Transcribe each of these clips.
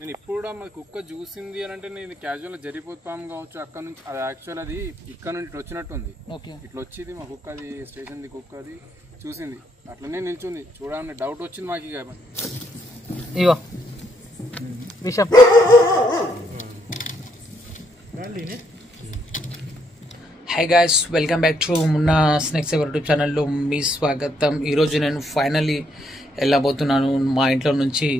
నేను ఇప్పుడు కూడా మరి కుక్క చూసింది అని అంటే నేను క్యాజువల్ జరిగిపోతాం కావచ్చు. అక్కడ నుంచి అది యాక్చువల్ అది ఇక్కడ నుంచి ఇట్లా వచ్చినట్టుంది. ఇట్లా వచ్చింది మా కుక్క, అది స్టేషన్ది కుక్క, అది చూసింది అట్లనే నిల్చుంది. చూడాలని డౌట్ వచ్చింది మాకు. ఇక ఇగో విషయం. High guys, welcome back to Munna snacks YouTube ఛానల్లో మీ స్వాగతం. ఈరోజు నేను ఫైనల్లీ వెళ్ళబోతున్నాను మా ఇంట్లో నుంచి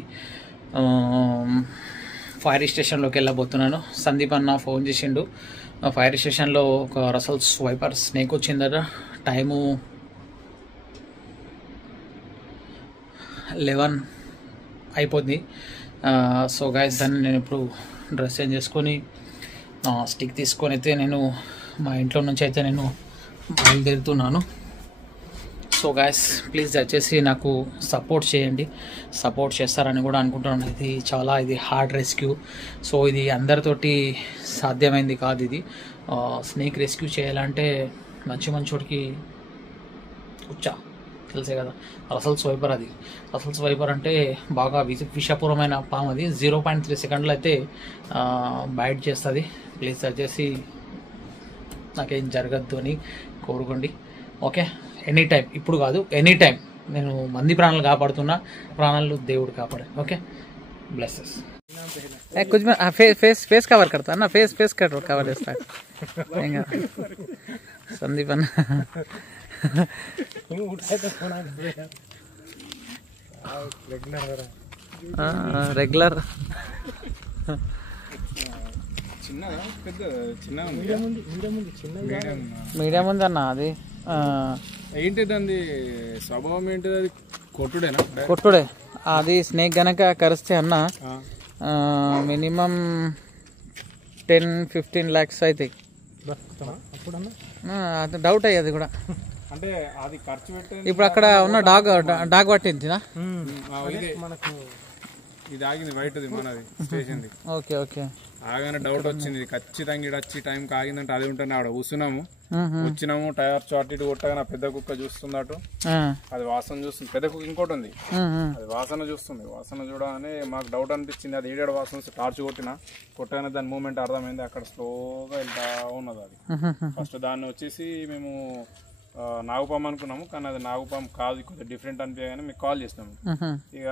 ఫైర్ స్టేషన్లోకి వెళ్ళబోతున్నాను. సందీప్ అన్న ఫోన్ చేసిండు. ఫైర్ స్టేషన్లో ఒక రసల్స్ వైపర్ స్నేక్ వచ్చిందట. టైము 11 అయిపోద్ది. సో గాయస్, దాన్ని నేను ఇప్పుడు డ్రెస్ చేంజ్ చేసుకొని స్టిక్ తీసుకొని అయితే నేను మా ఇంట్లో నుంచి అయితే నేను బయలుదేరుతున్నాను. సో గాయస్, ప్లీజ్ దయచేసి నాకు సపోర్ట్ చేయండి. సపోర్ట్ చేస్తారని కూడా అనుకుంటున్నాను. ఇది హార్డ్ రెస్క్యూ. సో ఇది అందరితోటి సాధ్యమైంది కాదు. ఇది స్నేక్ రెస్క్యూ చేయాలంటే మంచోడికి వచ్చా తెలిసే కదా. రసల్స్ వైపర్, అది రసల్స్ వైపర్ అంటే బాగా విషపూరమైన పాము. అది 0.3 సెకండ్లు అయితే బైట్ చేస్తుంది. ప్లీజ్ దయచేసి నాకేం జరగద్దు అని కోరుకోండి. ఓకే, ఎనీ టైం, ఇప్పుడు కాదు ఎనీ టైం నేను మంది ప్రాణాలు కాపాడుతున్నా. ప్రాణాలు దేవుడు కాపాడు. Okay, blesses. कुछ मैं फेस कवर करता है ना, फेस कवर देता है संदीप रेगुलर మీడియం ఉంది అన్న. అది ఏంటిదండి స్వభావం ఏంటిది? అది కొట్టుడే. అది స్నేక్ గనక కరిస్తే అన్న మినిమం 10-15 lakhs అవుతాయి. డౌట్ అయ్యేది కూడా. అంటే అది ఖర్చు పెట్టి ఇప్పుడు అక్కడ ఉన్న డాగ్ పట్టిందా? ఇది ఆగింది బయట మనది స్టేషన్ది. Okay okay. ఆగానే డౌట్ వచ్చింది. ఖచ్చితంగా ఇక్కడ వచ్చి టైంకి ఆగిందంటే అది ఉంటుంది. ఆడ కూర్చున్నాము, వచ్చినాము, టైర్ చాట్ ఇటు కొట్టగా నా పెద్ద కుక్క చూస్తుంది అటు. అది వాసన చూస్తుంది. పెద్ద కుక్క ఇంకోటి ఉంది, అది వాసన చూస్తుంది. వాసన చూడగానే మాకు డౌట్ అనిపించింది. అది ఏడాడు వాసన వస్తే టార్చ్ కొట్టగానే దాని మూమెంట్ అర్థమైంది. అక్కడ స్లోగా వెళ్తా ఉన్నది. అది ఫస్ట్ దాన్ని వచ్చేసి మేము నాగుపాము అనుకున్నాము, కానీ అది నాగుపాము కాదు, కొంచెం డిఫరెంట్ అనిపించగానే మీకు కాల్ చేసినాము. ఇక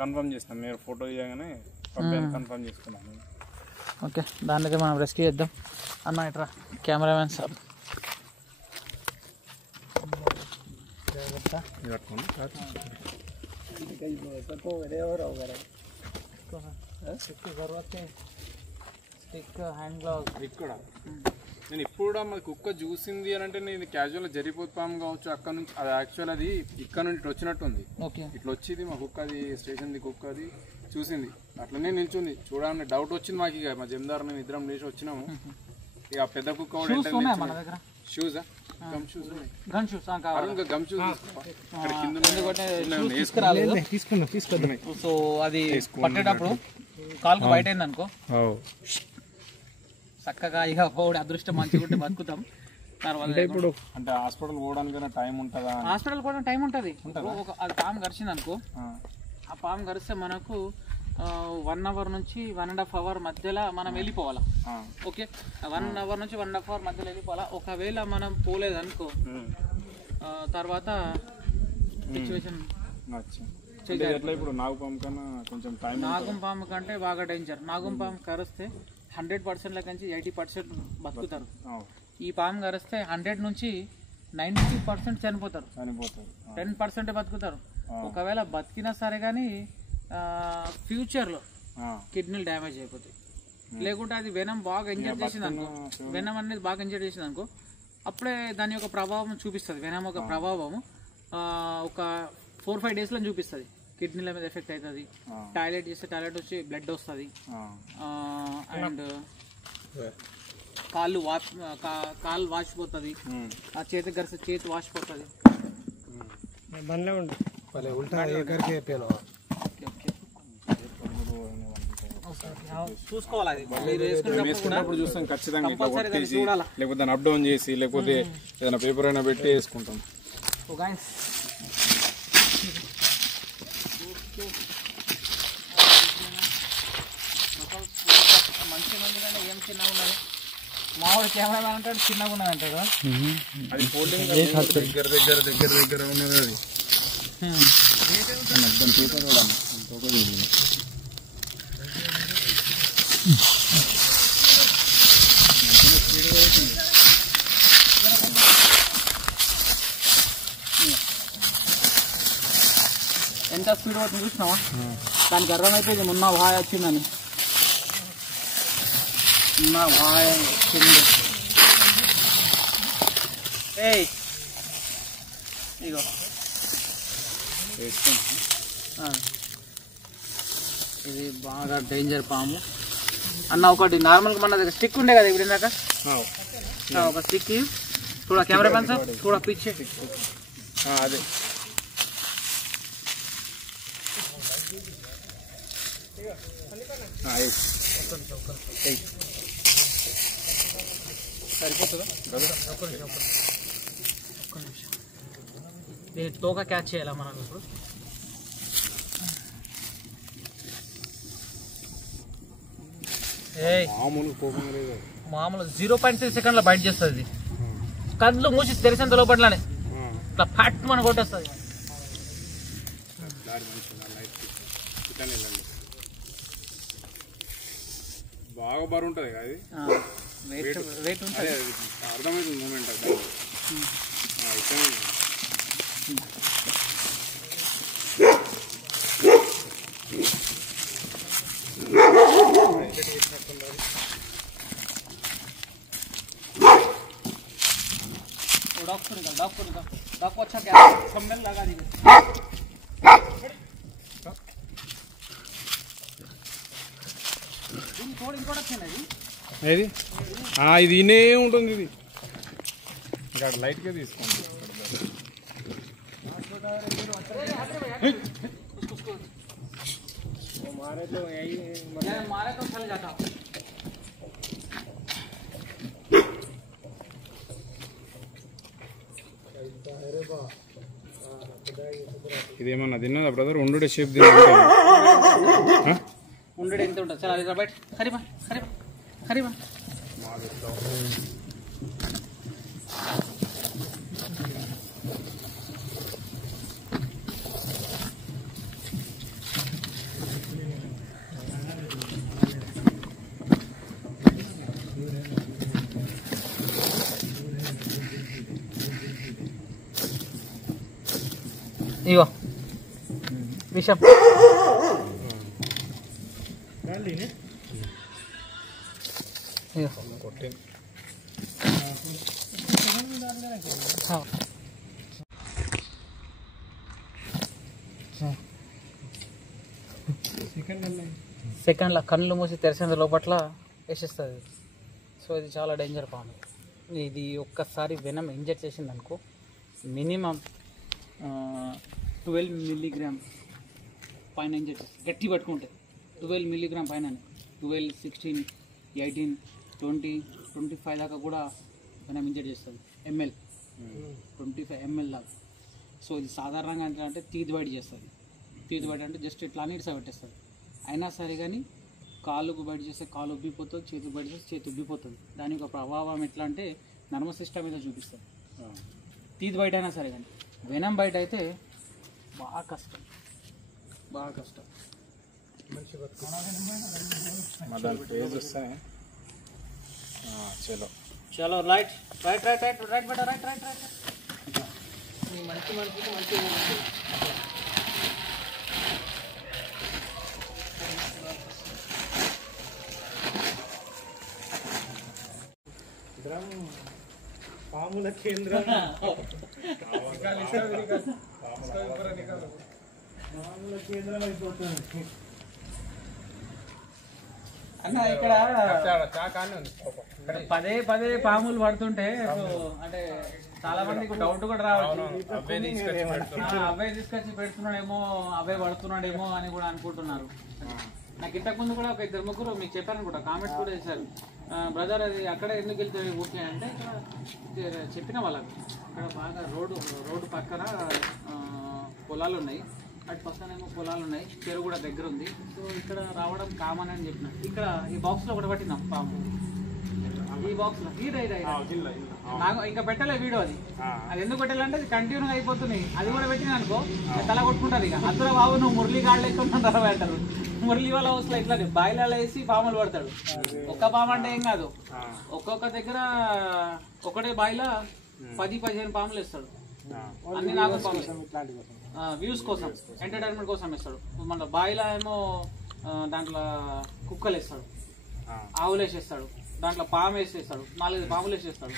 కన్ఫర్మ్ చేసినాం. మీరు ఫోటో తీయగానే కన్ఫర్మ్ చేసుకున్నాము. ఓకే, దాన్ని అయితే మనం రెస్క్యూ చేద్దాం. అన్న ఇట్రా, కెమెరామెన్ సార్. హ్యాండ్ గ్లౌస్ ఇక్కడ నేను ఇప్పుడు కూడా మరి కుక్క చూసింది అని అంటే నేను క్యాజువల్ జరిగిపోతాం కావచ్చు. అక్కడ నుంచి అది యాక్చువల్ అది ఇక్కడ నుంచి ఇట్లా వచ్చినట్టుంది. ఇట్లా వచ్చింది మా కుక్క, అది స్టేషన్ది కుక్క, అది చూసింది అట్లనే నిల్చుంది. చూడాలని డౌట్ వచ్చింది మాకు. ఇక మా జమీదారు నేను ఇద్దరం లేచి వచ్చినాము. ఇక పెద్ద కుక్క కూడా షూస్ గమ్ షూస్ తీసుకున్నాం. సో అది పట్టేటప్పుడు కాలుకు బయట అయింది అనుకో, చక్కగా ఇక పోవడం అదృష్టం మంచిగా ఉంటే బతుకుతాం. తర్వాత ఇప్పుడు అంటే హాస్పిటల్ పోవడానికి టైం ఉంటుందా? హాస్పిటల్ కూడా టైం ఉంటుంది. అది పాము కరిచింది అనుకో, ఆ పాము కరిస్తే మనకు 1 hour నుంచి 1.5 hour మధ్యలో మనం వెళ్ళిపోవాలా. ఓకే, 1 hour నుంచి 1.5 hour మధ్యలో వెళ్ళిపోవాలా. ఒకవేళ మనం పోలేదనుకో తర్వాత సిచ్యువేషన్ ఇప్పుడు నాగుపాము కన్నా కొంచెం టైం, నాగుపాము కంటే బాగా డేంజర్. నాగుపాము కరిస్తే 100% నుంచి 80% బతుకుతారు. ఈ పాము కరిస్తే 100 నుంచి 90% చనిపోతారు. 10% బతుకుతారు. ఒకవేళ బతికినా సరే కానీ ఫ్యూచర్లో కిడ్నీలు డ్యామేజ్ అయిపోతాయి. లేకుంటే అది వెనం బాగా ఇంజెక్ట్ చేసింది అనుకో, వెనం అనేది బాగా ఇంజెక్ట్ చేసింది అనుకో, అప్పుడే దాని యొక్క ప్రభావం చూపిస్తుంది. వెనం ఒక ప్రభావము ఒక 4-5 daysలో చూపిస్తుంది. కిడ్నీల మీద ఎఫెక్ట్ అవుతుంది. టాయిలెట్ చేస్తే టాయిలెట్ వచ్చి బ్లడ్ వస్తుంది. అండ్ కాళ్ళు వాచిపోతుంది. ఆ చేతి గరిసే చేతి వాచిపోతుంది. చూసుకోవాలి. వేసుకున్నప్పుడు చూస్తాం ఖచ్చితంగా, లేకపోతే దాన్ని అప్ డౌన్ చేసి లేకపోతే ఏదైనా పేపర్ అయినా పెట్టి వేసుకుంటాం. చిన్నగా ఉన్నది. మామూలు కెమెరామెన్ అంటాడు చిన్నగా ఉన్నది అంటాడు. అది ఫోల్డింగ్ దగ్గర దగ్గర దగ్గర దగ్గర ఉన్నది. అది మొత్తం తూకం చూడండి. ఎంత స్పీడ్ అవుతుంది చూసినావా? దానికి అర్థమైపోయింది మొన్న వాయ్ వచ్చిందని. మొన్న వాయ్ వచ్చింది. ఇగో ఇది బాగా డేంజర్ పాము అన్న. ఒకటి నార్మల్గా మన దగ్గర స్టిక్ ఉండే కదా ఇప్పుడు ఇందాక, ఒక స్టిక్ చూడ కెమెరా పెన్ సార్ చూడ పిచ్చే అదే సరిపోతుందా? దీని తోక క్యాచ్ చేయాలా మనం ఇప్పుడు? మామూలు 0.6 సెకండ్లో బయట చేస్తుంది. కళ్ళు మూసి తెరిసేంత లోపట్లనే ఇట్లా ఫట్ మన కొట్టేస్తుంది. బాగా బరువు ఉంటుంది కదా అది. వెయిట్ ఉంటుంది. అర్థమైంది మూమెంట్ అది. डॉक्टर अच्छा क्या सम्मेलन लगा दी ఇది ఇదే ఉంటుంది. ఇది ఇక్కడ లైట్గా తీసుకోండి. मारे तो चल जाता. ఇదేమన్నా తిన్నదా బ్రదర్? ఉండు షేప్ తిన్నా ఉండడు ఎంత ఉంటుంది? చల్ అది బయట ఖరీబా ఖరీబా ఖరీబా. ఇగో విషం సెకండ్ల కళ్ళు మూసి తెరిసేంత లోపట్ల వేసేస్తుంది. సో ఇది చాలా డేంజర్ పాము. ఇది ఒక్కసారి వెనం ఇంజెక్ట్ చేసింది అనుకో మినిమం 12 మిల్లీగ్రామ్ పైన ఇంజెక్ట్ చేస్తుంది. గట్టి పట్టుకుంటే 12 మిల్లీగ్రామ్ పైన 12, 16, 18, 20, 25 దాకా కూడా మనం ఇంజెక్ట్ చేస్తుంది. ml 25 ml దాకా. సో ఇది సాధారణంగా అంటే తీతి బయట చేస్తుంది. తీతి బయట అంటే జస్ట్ ఇట్లా నీట్స్ పెట్టేస్తుంది. అయినా సరే కానీ కాలుకు బయట చేస్తే కాలు ఉబ్బిపోతుంది, చేతికి బయట చేస్తే చేతి ఉబ్బిపోతుంది. దాని యొక్క ప్రభావం ఎట్లా అంటే నర్వస్ సిస్టమ్ మీద చూపిస్తుంది. తీతి బయట అయినా సరే కానీ వెనం బయట అయితే బాగా కష్టం, బాగా కష్టం. చలో చలో right right right right right బేటా రైట్ రైట్ రైట్. మంచి మనిషికి మంచి పాముల కేంద్రం. అన్న ఇక్కడ పదే పదే పాములు పడుతుంటే అంటే చాలా మందికి డౌట్ కూడా రావచ్చు. అవే తీసుకొచ్చి పెడుతున్నాడేమో, అవే పడుతున్నాడేమో అని కూడా అనుకుంటున్నారు. నాకు ఇంతకుముందు కూడా ఒక 2-3 మీకు చెప్పాను కూడా, కామెంట్స్ కూడా చేశారు. బ్రదర్ అది అక్కడ ఎందుకు వెళ్తే ఓకే అంటే ఇక్కడ చెప్పిన వాళ్ళకి అక్కడ బాగా రోడ్డు పక్కన పొలాలు ఉన్నాయి, అటు పక్కనేమో పొలాలు ఉన్నాయి, చెరువు కూడా దగ్గర ఉంది. సో ఇక్కడ రావడం కామన్ అని చెప్పిన. ఇక్కడ ఈ బాక్స్లో ఒకటి పట్టినాం పాము. ఈ బాక్స్ లో నాకు ఇంకా పెట్టలే వీడియో అది ఎందుకు పెట్టాలంటే అది కంటిన్యూగా అయిపోతుంది. అది కూడా పెట్టిన అనుకో తల కొట్టుకుంటది. ఇక అద్దరు బాబు నువ్వు మురళి గాళ్ళు ఎక్కుంటారు అంటారు. మురళి వాళ్ళ హౌస్ లో ఇట్లా బాయిలలో వేసి పాములు పడతాడు. ఒక్క పాము అంటే ఏం కాదు, ఒక్కొక్క దగ్గర ఒకటే బాయిలో 10-15 పాములు వేస్తాడు. అన్ని నాగ పాములు వ్యూస్ కోసం, ఎంటర్టైన్మెంట్ కోసం వేస్తాడు. మన బాయిలో ఏమో దాంట్లో కుక్కలు వేస్తాడు, ఆవులు వేసేస్తాడు, దాంట్లో పాము వేసేస్తాడు, 4-5 పాములు వేసేస్తాడు.